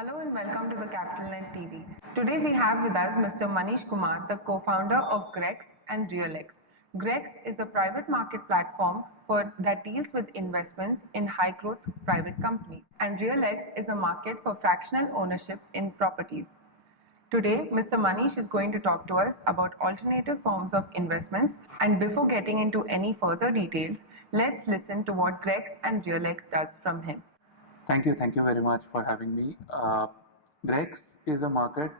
Hello and welcome to the Capital Net TV. Today we have with us Mr. Manish Kumar, the co-founder of GREX and RealX. GREX is a private market platform that deals with investments in high-growth private companies, and RealX is a market for fractional ownership in properties. Today, Mr. Manish is going to talk to us about alternative forms of investments, and before getting into any further details, let's listen to what GREX and RealX does from him. Thank you very much for having me. GREX is a market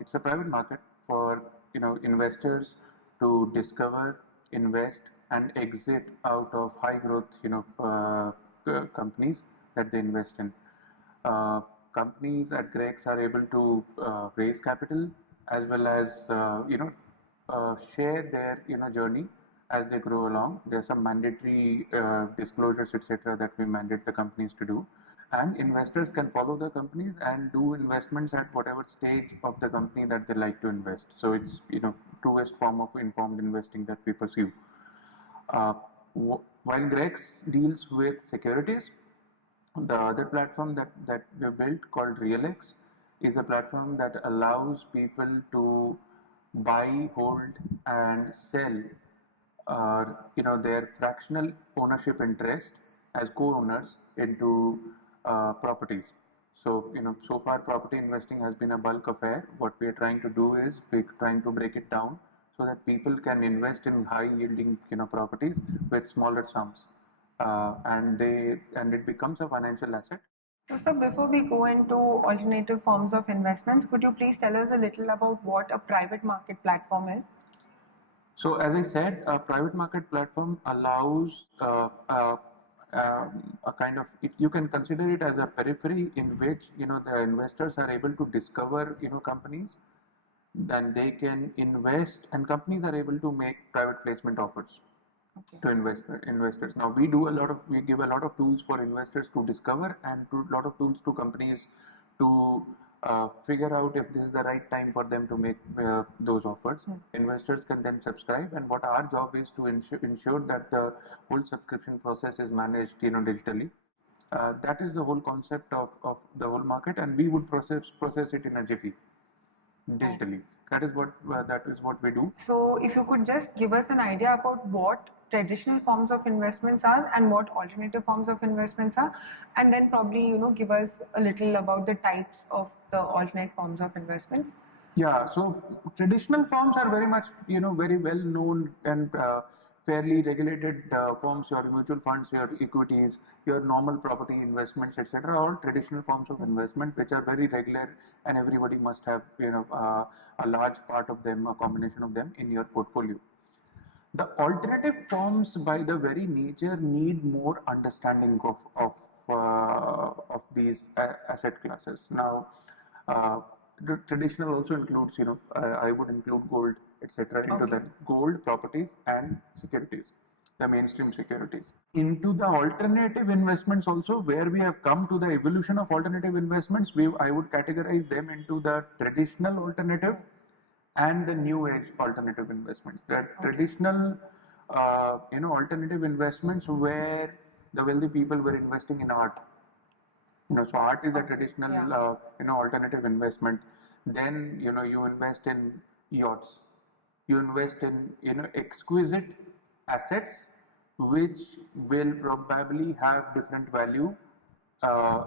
it's a private market for investors to discover, invest, and exit out of high growth companies that they invest in. Companies at GREX are able to raise capital as well as share their journey as they grow along. There's some mandatory disclosures, etc., that we mandate the companies to do, and investors can follow the companies and do investments at whatever stage of the company that they like to invest. So it's truest form of informed investing that we pursue. While GREX deals with securities, the other platform that we built called RealX is a platform that allows people to buy, hold, and sell their fractional ownership interest as co-owners into properties. So so far property investing has been a bulk affair. What we are trying to do is we're trying to break it down so that people can invest in high yielding properties with smaller sums, and it becomes a financial asset. So, sir, before we go into alternative forms of investments, could you please tell us a little about what a private market platform is? So, as I said, a private market platform allows a kind of, you can consider it as a periphery in which the investors are able to discover companies, then they can invest, and companies are able to make private placement offers to investors. Now we give a lot of tools for investors to discover, and a lot of tools to companies to figure out if this is the right time for them to make those offers. Investors can then subscribe, and what our job is to ensure that the whole subscription process is managed digitally. That is the whole concept of the whole market, and we would process it in a jiffy digitally. That is what we do. So if you could just give us an idea about what traditional forms of investments are and what alternative forms of investments are, and then probably give us a little about the types of the alternate forms of investments. Yeah, so traditional forms are very much very well known and fairly regulated forms. Your mutual funds, your equities, your normal property investments, etc., all traditional forms of investment which are very regular, and everybody must have a large part of them, a combination of them in your portfolio. The alternative forms, by the very nature, need more understanding of these asset classes. Now, the traditional also includes, I would include gold, etc., into that. Gold, properties, and securities, the mainstream securities. Into the alternative investments also, where we have come to the evolution of alternative investments, I would categorize them into the traditional alternative and the new age alternative investments. The traditional alternative investments where the wealthy people were investing in art. So art is a traditional alternative investment. Then you invest in yachts, you invest in exquisite assets which will probably have different value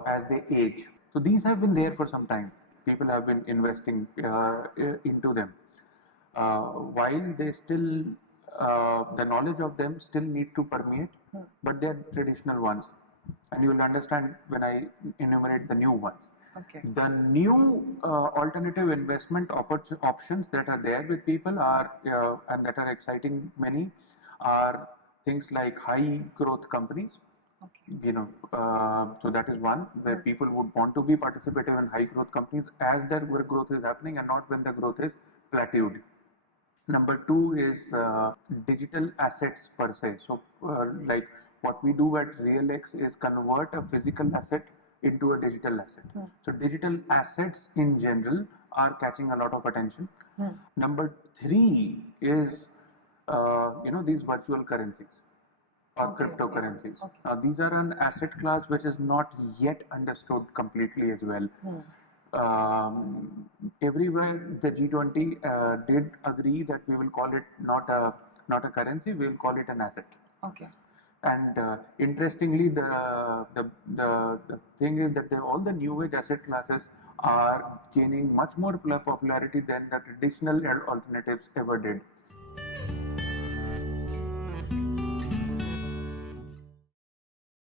as they age. So these have been there for some time. People have been investing into them. While they still, the knowledge of them still need to permeate, but they are traditional ones. And you will understand when I enumerate the new ones. The new alternative investment options that are there with people are, and that are exciting many, are things like high growth companies. So that is one where people would want to be participative in high growth companies as their growth is happening and not when the growth is plateaued. Number two is digital assets per se. So like what we do at RealX is convert a physical asset into a digital asset. So digital assets in general are catching a lot of attention. Number three is these virtual currencies. or Okay, cryptocurrencies. okay. Now, these are an asset class which is not yet understood completely as well. Everywhere the G20 did agree that we will call it not a currency, we will call it an asset. Okay. And interestingly, the thing is that all the new age asset classes are gaining much more popularity than the traditional alternatives ever did.